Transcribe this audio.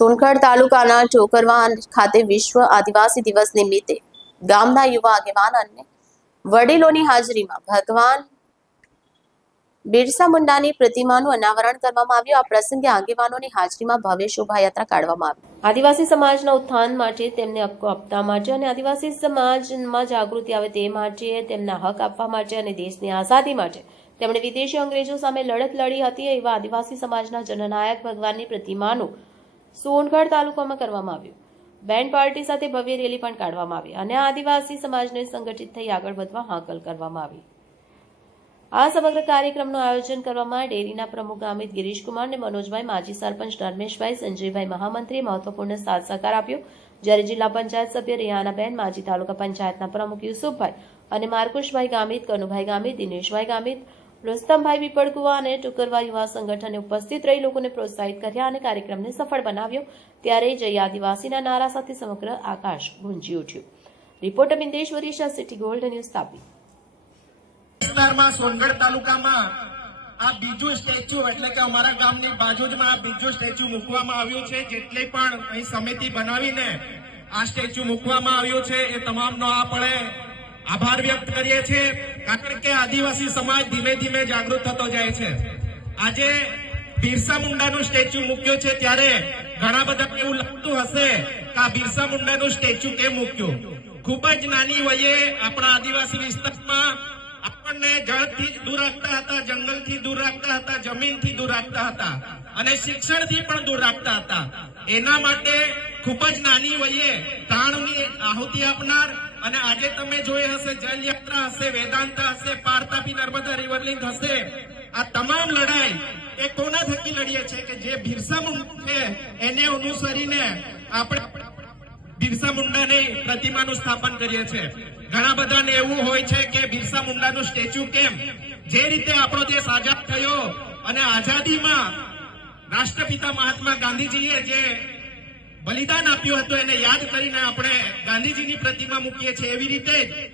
સોનગઢ તાલુકાના ઠોકરવા ખાતે વિશ્વ આદિવાસી દિવસ નિમિત્તે ગામના યુવા આગેવાન અને વડીલોની હાજરીમાં ભગવાન બિરસા મુંડાની પ્રતિમાનું અનાવરણ કરવામાં આવ્યું. આ પ્રસંગે આગેવાનોની હાજરીમાં ભવ્ય શોભાયાત્રા કાઢવામાં આવી. આદિવાસી સમાજના ઉત્થાન માટે તેમને હક્કો આપવા માટે અને આદિવાસી સમાજમાં જાગૃતિ આવે તે માટે, તેમના હક આપવા માટે અને દેશની આઝાદી માટે તેમણે વિદેશી અંગ્રેજો સામે લડત લડી હતી એવા આદિવાસી સમાજના જનનાયક ભગવાનની પ્રતિમાનું સોનગઢ તાલુકામાં કરવામાં આવ્યું. બેન્ડ પાર્ટી સાથે ભવ્ય રેલી પણ કાઢવામાં આવી અને આદિવાસી સમાજને સંગઠિત થઈ આગળ વધવા હાકલ કરવામાં આવી. આ સમગ્ર કાર્યક્રમનું આયોજન કરવામાં ડેરીના પ્રમુખ ગામિત ગિરીશકુમાર અને મનોજભાઈ, માજી સરપંચ ધર્મેશભાઈ, સંજયભાઈ મહામંત્રીએ મહત્વપૂર્ણ સાથ સહકાર આપ્યો. જ્યારે જિલ્લા પંચાયત સભ્ય રિહાનાબેન માજી તાલુકા પંચાયતના પ્રમુખ યુસુફભાઈ અને માર્કુશભાઈ ગામિત, કનુભાઈ ગામિત, દિનેશભાઈ ગામિત રુસ્તમભાઈ પીપળકુવા અને ટુકરવા યુવા સંગઠને ઉપસ્થિત રહી લોકોને પ્રોત્સાહિત કર્યા અને કાર્યક્રમને સફળ બનાવ્યો. ત્યારે જય આદિવાસીના નારા સાથે સમગ્ર આકાશ ગુંજી ઉઠ્યું. Reporter Bindeshwari Shah city gold news Tapi. Songadh તાલુકામાં આ બીજું સ્ટેચ્યુ એટલે કે અમારા ગામની બાજુમાં આ બીજું સ્ટેચ્યુ મૂકવામાં આવ્યું છે. જેટલી પણ અહીં સમિતિ બનાવીને આ સ્ટેચ્યુ મૂકવામાં આવ્યું છે, એ તમામનો આપણે આભાર વ્યક્ત કરીએ છીએ, કારણ કે આદિવાસી સમાજ ધીમે ધીમે જાગૃત થતો જાય છે. આજે બિરસા મુંડાનું સ્ટેચ્યુ મૂક્યું છે, ત્યારે ઘણા બધા એવું લાગતું હશે કે આ બિરસા મુંડાનું સ્ટેચ્યુ કેમ મૂક્યું? ખૂબ જ નાની વયે આપણા આદિવાસી વિસ્તારમાં આપણને જળથી જ દૂર રાખતા હતા, જંગલથી દૂર રાખતા હતા, જમીનથી દૂર રાખતા હતા અને શિક્ષણથી પણ દૂર રાખતા હતા. એના માટે ખૂબ જ નાની વયે તાણની આહુતિ આપનાર અને આજે તમે જોઈ હશે, જલયાત્રા હશે, વેદાંતા હશે પારતાપી નર્મદા રિવરલિંક હશે. આ તમામ લડાઈ એ કોના થકી લડીએ છે કે જે બિરસા મુંડા છે એને અનુસરીને આપણે બિરસા મુંડાની પ્રતિમાનું સ્થાપન કરીએ છીએ. ઘણા બધાને એવું હોય છે કે બિરસા મુંડાનું સ્ટેચ્યુ કેમ? જે રીતે આપણો દેશ આઝાદ થયો અને આઝાદીમાં રાષ્ટ્રપિતા મહાત્મા ગાંધીજીએ જે બલિદાન આપ્યું હતું એને યાદ કરીને આપણે ગાંધીજીની પ્રતિમા મૂકીએ છીએ એવી રીતે જ.